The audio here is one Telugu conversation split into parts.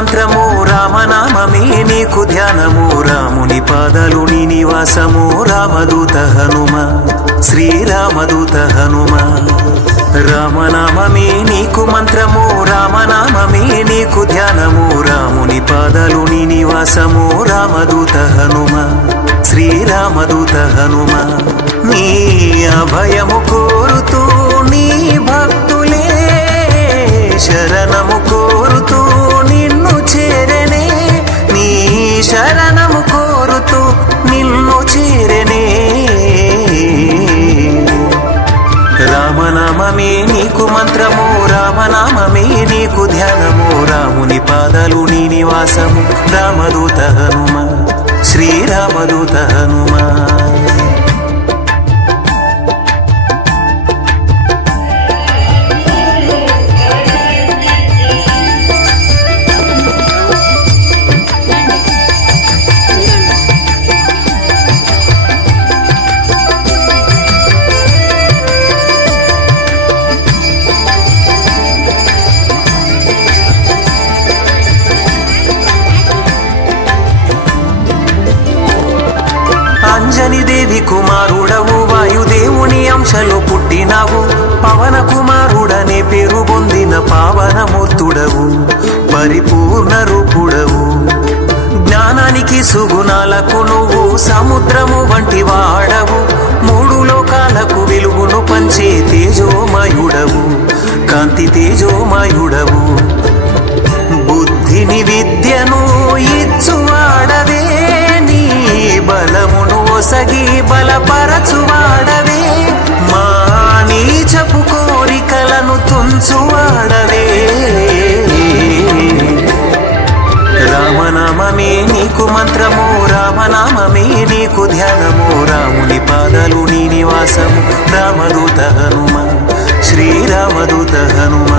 మంత్రము రామనామమే నీకు ధ్యానము రాముని పాదాలు నీ నివాసము రామదూత హనుమ శ్రీరామదూత హనుమ రామనామమే నీకు మంత్రము రామనామమే నీకు ధ్యానము రాముని పాదాలు నీ నివాసము రామదూత హనుమ శ్రీరామదూత హనుమ నీ అభయము కోరుతూ నీ భక్తులే శరణము కోరుతూ నిన్ను చేరనే నీ శరణము కోరుతూ నిన్ను చేరనే రామనామమే నీకు మంత్రము రామనామమే నీకు ధ్యానము రాముని పాదాలు నీ నివాసము రామదూత హనుమ శ్రీరామదూత హనుమ అంజనిదేవి కుమారుడవు వాయుదేవుని అంశలో పుట్టినావు పవన కుమారుడనే పేరు పొందిన పావనమూర్తుడవు పరిపూర్ణ రూపుడవు జ్ఞానానికి సుగుణాలకు నువ్వు సముద్రము వంటి వాడవు మూడు లోకాలకు వెలుగును పంచే తేజోమయుడవు కాంతి తేజోమయుడవు బుద్ధిని విద్యను ఇచ్చువాడవే నీ బలమును ఒసగి బలపరచువాడవే మా నీచపు కోరికలను తుంచువాడవే రామనామమే నీకు మంత్రము రామనామమే నీకు ధ్యానము రాముని పాదాలు నీ నివాసము రామదూత హనుమ శ్రీరామదూత హనుమ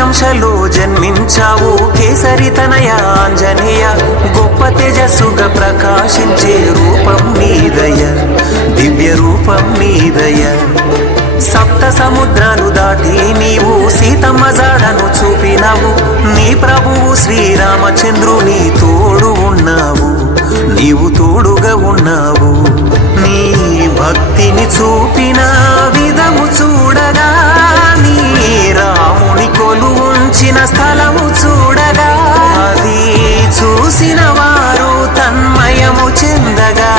అంశలో జన్మించావు కేసరి తనయ ఆంజనేయ గొప్ప తేజస్సుగా ప్రకాశించే రూపం నీదయ దివ్య రూపం నీదయ సప్త సముద్రాలు దాటి నీవు సీతమ్మ జాడను చూపినావు నీ ప్రభువు శ్రీరామచంద్రుని తోడు ఉన్నావు నీవు తోడుగా ఉన్నావు నీ భక్తిని చూపిన విధము చూడగా నీ రాముని కొలు ఉంచిన స్థలము చూడగా అది చూసిన వారు తన్మయము చెందగా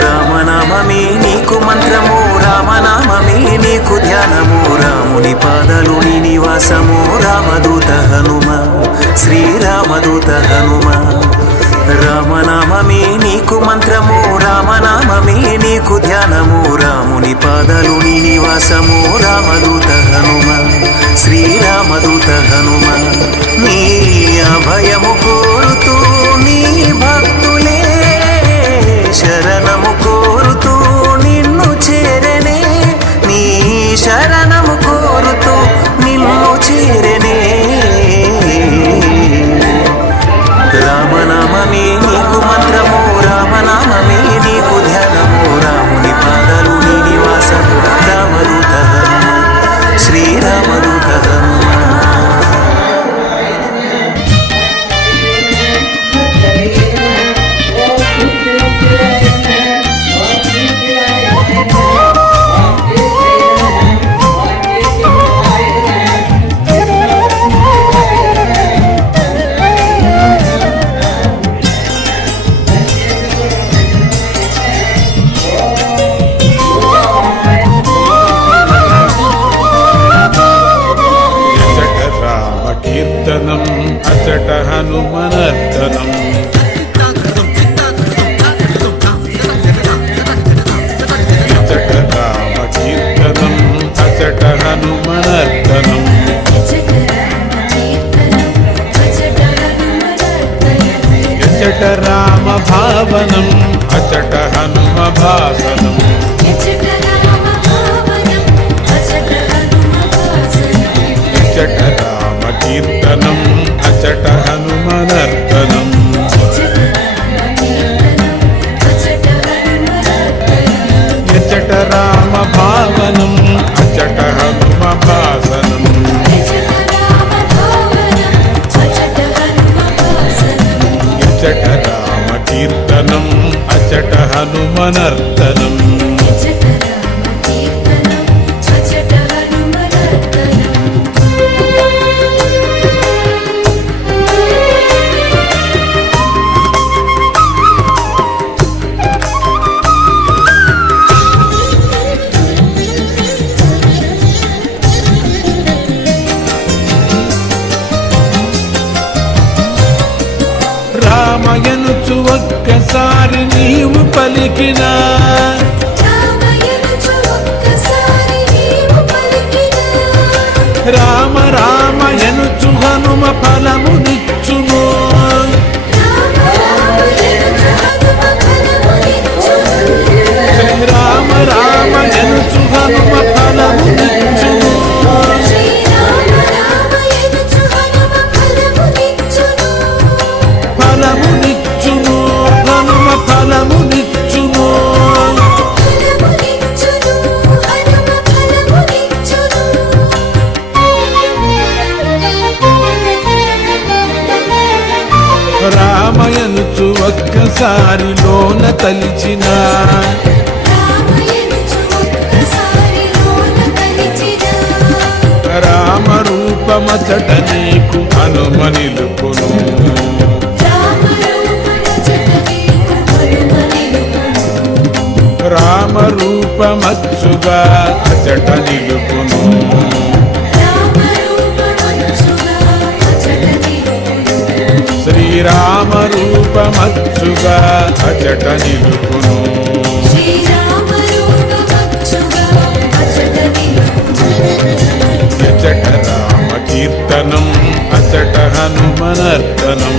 రామనామమే నీకు మంత్రము రామనామమే నీకు ధ్యానము రాముని పాదాలు నీ నివాసము రామదూత హనుమ శ్రీరామదూత హనుమ రామనామమే నీకు మంత్రము రామనామమే నీకు ధ్యానము రాముని పాదాలు నీ నివాసము రామదూత హనుమ శ్రీరామదూత హనుమ నీ అభయము కోరుతూ నీ భక్తులే శరణము కోరుతూ నిన్ను చేరనే నీ శరణము కోరుతూ నిన్ను చేరనే రామనామమే నీకు మంత్రము రామనామమే నీకు ధ్యానము రాముని పాదాలు నీ నివాసము రామదూత హనుమ శ్రీరామదూత హనుమ ఎచట రామ భావనం అచట హనుమ భాసనం ఎచట రామ కీర్తనం అచట హనుమనర్తనం ఎచట రామ భావనం అచట హనుమ భాసనం ఎచట రామ కీర్తనం అచట హనుమనర్తనం రామయనుచు ఒక్కసారి నీవు పలికిన రామ రామయనుచు హనుమ ఫలమునిచ్చును శ్రీరామ రామయనుచు హనుమ ఫలమునిచ్చును ఫలమునిచ్చును హనుమ ఫలమునిచ్చును రామయనుచు ఒక్కసారి లోన తలిచిన రామ రూపమచట నీకు హనుమ నిలుపును రామ రూపమచ్చుగా అచట నిలుపును శ్రీరామ రూపమచ్చుగా అచట నిలుపును ఎచట రామ కీర్తనం అచట హనుమనర్తనం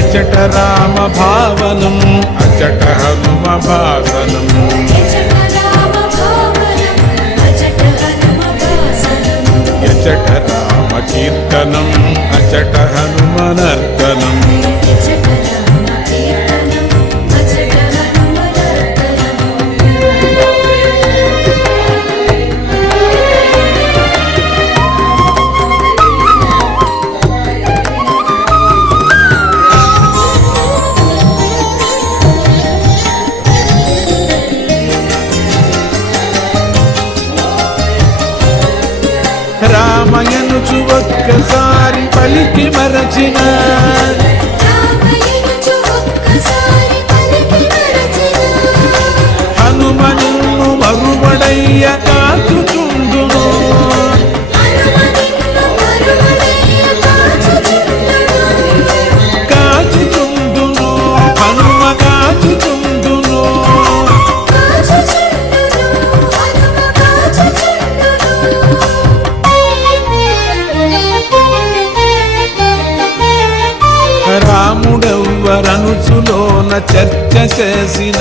ఎచట రామ భావనం అచట హనుమ భాసనం ఎచట రామ కీర్తనం అచట హనుమనర్తనం రామయనుచు ఒక్కసారి పలికి మరచిన హనుమ నిన్ను మరువడయ్య కాచుచుండును కాచుచుండును హనుమ కాచుచుండును రాముడెవ్వరనుచులోన చర్చ చేసిన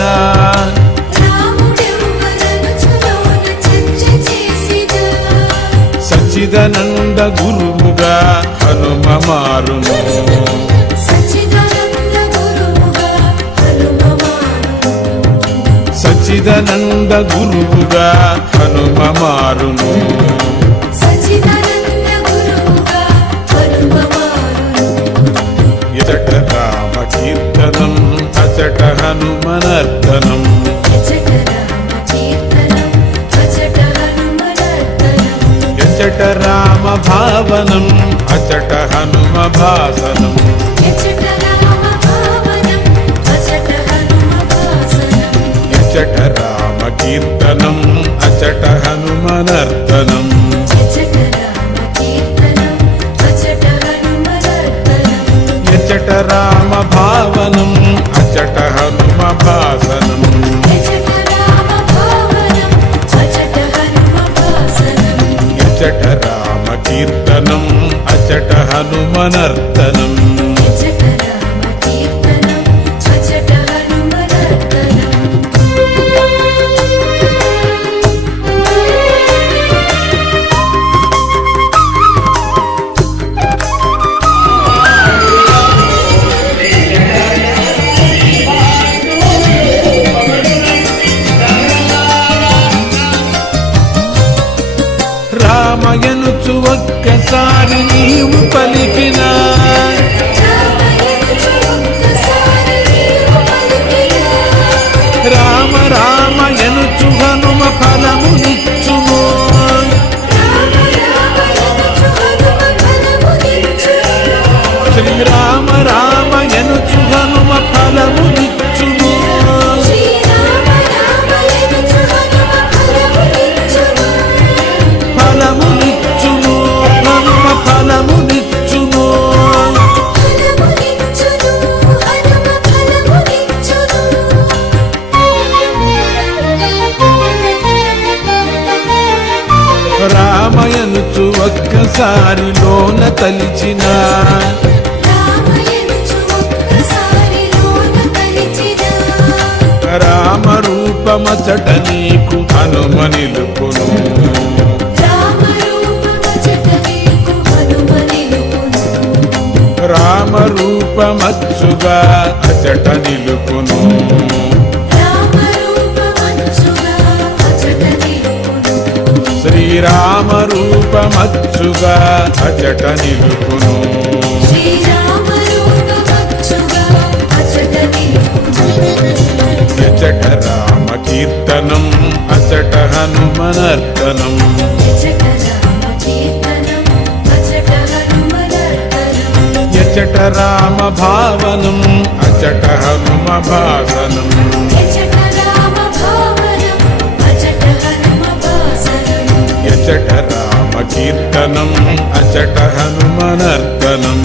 సచ్చిదానంద గురువుగా హనుమ మారును సచ్చిదానంద గురువుగా హనుమ మారును ఎచట రామ కీర్తనం అచట హనుమనర్తనం ఎచట రామ భావనం అచట హనుమ భాసనం ఎచట రామ కీర్తనం అచట హనుమనర్తనం ఎచట రామ భావనం అచట హనుమ భాసనం ఎచట రామ కీర్తనం అచట హనుమనర్తనం అచట రామ కీర్తనం అచట హనుమనర్తనం రామయనుచు ఒక్కసారి నీవు పలికిన రామ రామయనుచు హనుమ ఫలమునిచ్చును శ్రీరామ రామయనుచు హనుమ ఫలమునిచ్చును ఫలమునిచ్చును హనుమ ఫలమునిచ్చును రామయనుచు ఒక్కసారి లోన తలిచిన రామ రూపమచట నీకు హనుమ నిలుపును రామ రూపమచ్చుగా అచట నిలుపును శ్రీరామ రూపమచ్చుగా అచట నిలుపును అచట రామ కీర్తనం అచట హనుమనర్తనం యచట రామ భావనం అచట హనుమ భాసనం యచట రామ కీర్తనం అచట హనుమనర్తనం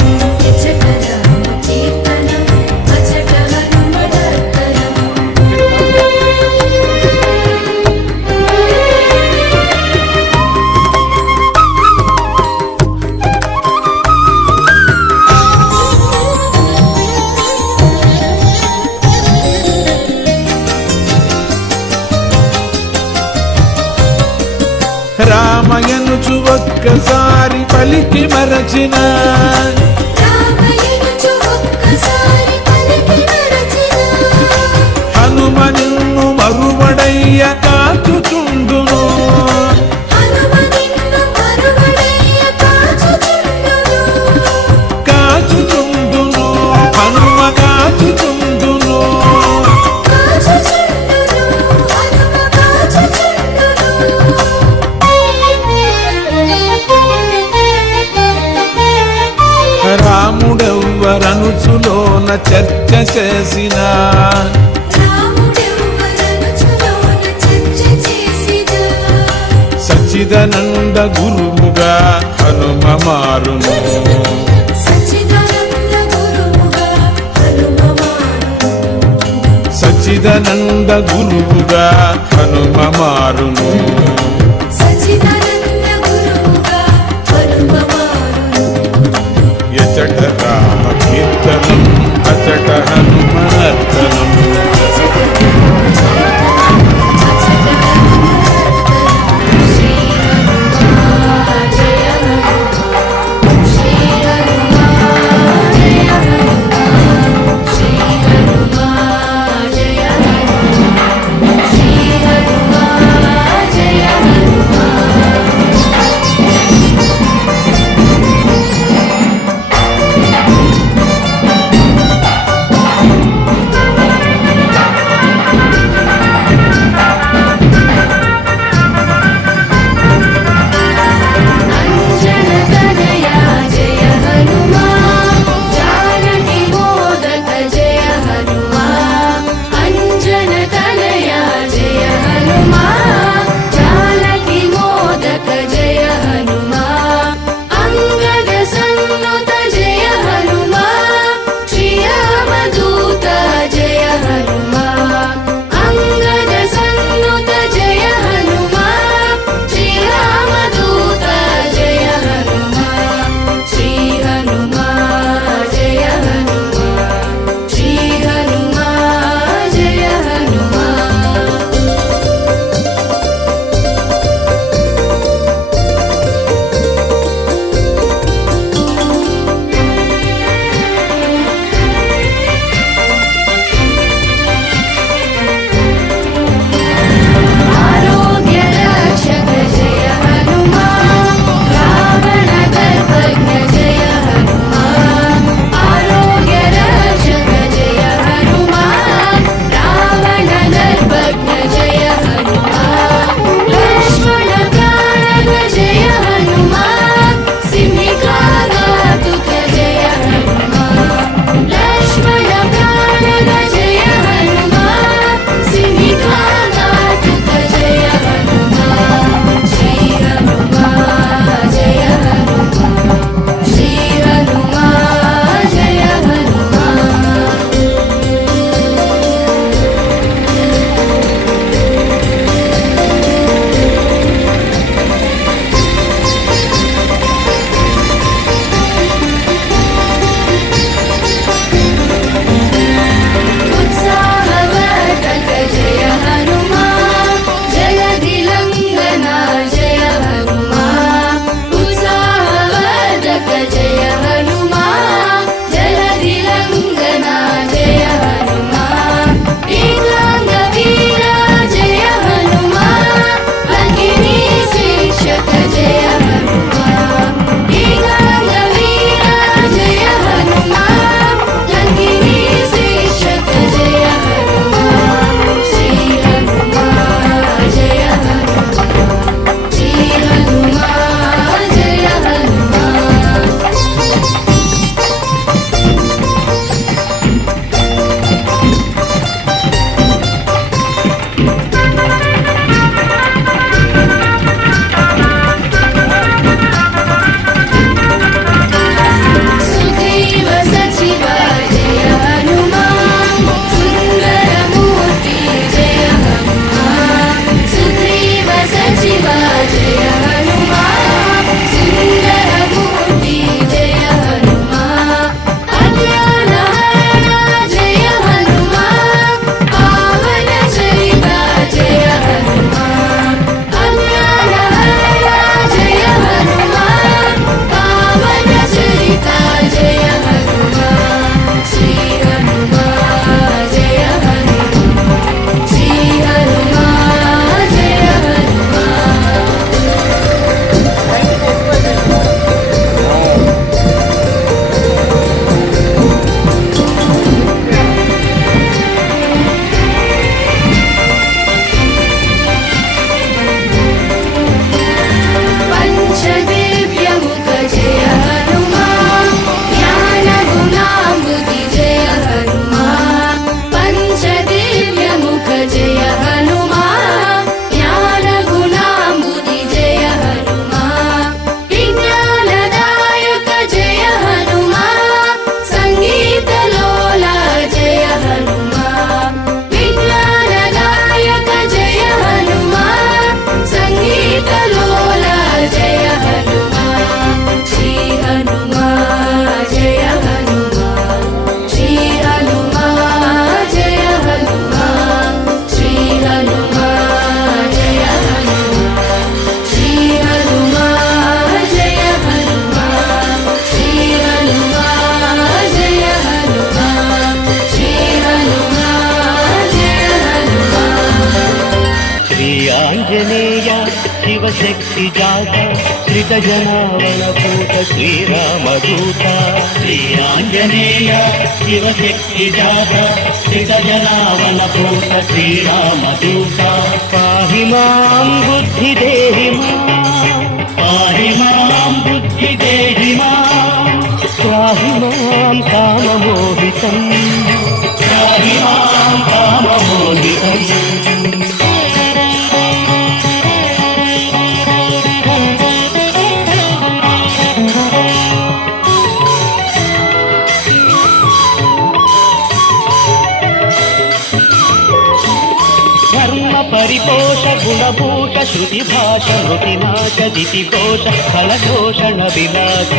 రామయనుచు ఒక్కసారి పలికి మరచిన హనుమ నిన్ను మరువడయ్య కాచుచుండును కాచుచుండును హనుమ కాచుచుండును రాముడెవ్వరనుచులోన చర్చ చేసిన సచ్చిదానంద గురువుగా హనుమ మారును సచ్చిదానంద గురువుగా హనుమ మారును యచట రామ కీర్తనం అచట హనుమనర్తనం జయ శివశక్తి జాత శ్రిత జనావనభూత శ్రీరామదూత శ్రీరాంజనేయ శివశక్తి జాత శ్రిత జనావనభూత శ్రీరామదూత పాహి మాం బుద్ధి దేహి పాహి మాం బుద్ధి దేహి పాహి మాం కామమోహితం పాహి మాం కామమోహితం పరిపోష గుణభూష శృతి భాష మృతినాశ దితికోశ ఫలఘోషణ విలాస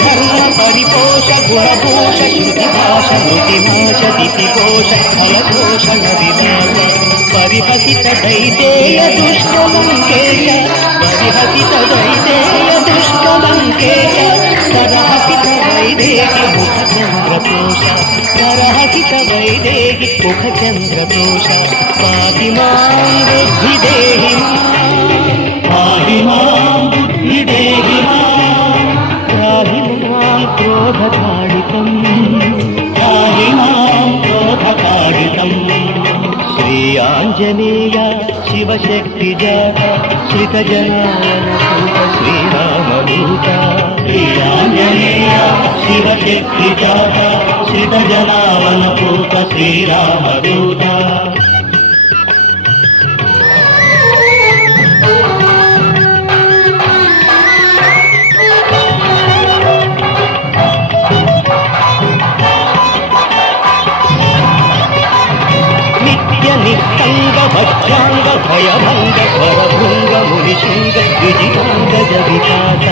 ధర్మ పరిపోష గుణభూష శృతి భాష మృతినాశ దితికోశ ఫలఘోషణ విలాస పరిహసిత దైతేయ దుష్టలంకేశ పరిహసిత దైతేయ దుష్టలంకేశ పరహసిత వైదేహి ముఖచంద్రకోశ పరహసిత వైదేహి ముఖచంద్రకోశ పాహి మాం బుద్ధి దేహి పాహి మాం బుద్ధి దేహి పాహి మాం క్రోధకాడితం పాహి మాం క్రోధకాడితం శ్రీ ఆంజనేయ శివశక్తి జాత శ్రిత జనావనభూత శ్రీరామదూత శ్రీ ఆంజనేయ శివశక్తి జాత శ్రిత జనావనభూత శ్రీరామదూత నిత్యంగ భక్త్యాంగ భయభంగ స్వరభృంగ మునిశృంగ విజితాంగ జవికాత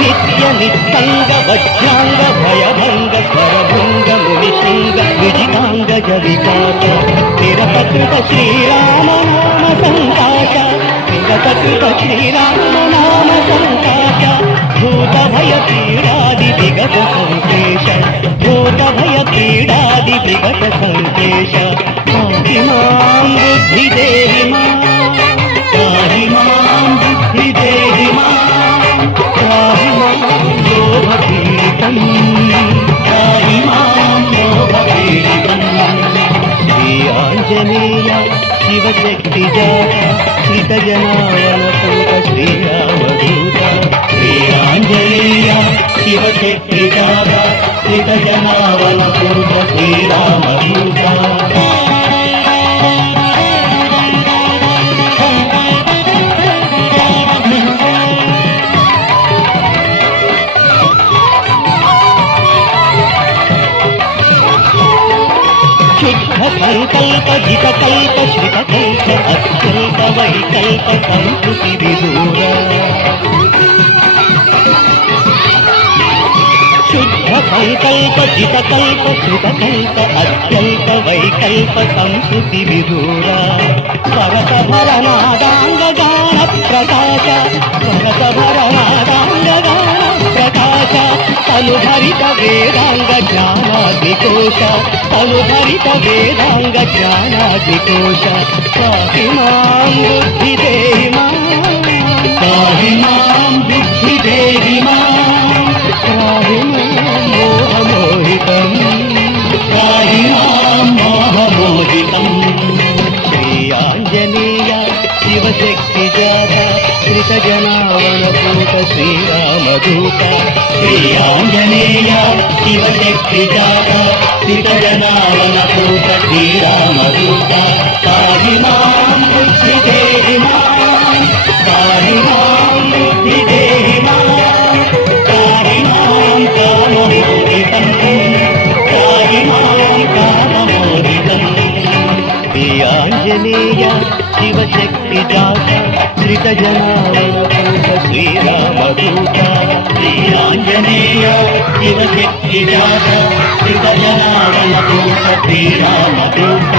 నిత్యంగ భక్త్యాంగ భయభంగ స్వరభృంగ మునిశృంగ విజితాంగ జవికాత నిరపకృత శ్రీరామనామ సంకాశ నిరపకృత శ్రీరామనామ సంకాశ భూత భయ పీడాది విగత సంకేశ భూత భయ పీడాది విగత సంకేశ పాహి మాం బుద్ధి దేహి పాహి మాం బుద్ధి దేహి పాహి మాం లోభ పీడితం పాహి మాం లోభ పీడితం శ్రీ ఆంజనేయ శివశక్తి జాత శ్రిత జనావనభూత శ్రీరామదూత శ్రీ ఆంజనేయ శివశక్తి జాత శ్రిత జనావనభూత శ్రీరామదూత సంకల్ప జితకల్ప శ్రితకల్ప అత్యంత వైకల్ప సంస్కృతి విదూర శుద్ధ సంకల్ప జితకల్ప శ్రితకల్ప అత్యంత వైకల్ప సంస్కృతి విదూర స్వరత భరనాదాంగ గాన ప్రకాశ స్వరత భరనాదాంగ గాన ప్రకాశ తనుభరిత వేదాంగ జ్ఞానాదికోశ తనుభరిత వేదాంగ జ్ఞానాదికోశ పాహి మాం బుద్ధి దేహి పాహి మాం బుద్ధి దేహి పాహి మాం మోహమోహితం పాహి మాం మోహమోహితం శ్రీ ఆంజనేయ శివశక్తి జాత శ్రిత జనావనభూత శ్రీరామదూత శ్రీ ఆంజనేయ శివశక్తి జాత శ్రిత జనావనభూత శ్రీరామదూత పాహి మాం బుద్ధి దేహి పాహి మాం బుద్ధి దేహి పాహి మాం కామమోహితం పాహి మాం కామమోహితం శ్రీ ఆంజనేయ శివశక్తి జాత శ్రిత జనావనభూత శ్రీరామదూత శ్రీ ఆంజనేయ శివశక్తి జాత శ్రిత జనావనభూత శ్రీరామదూత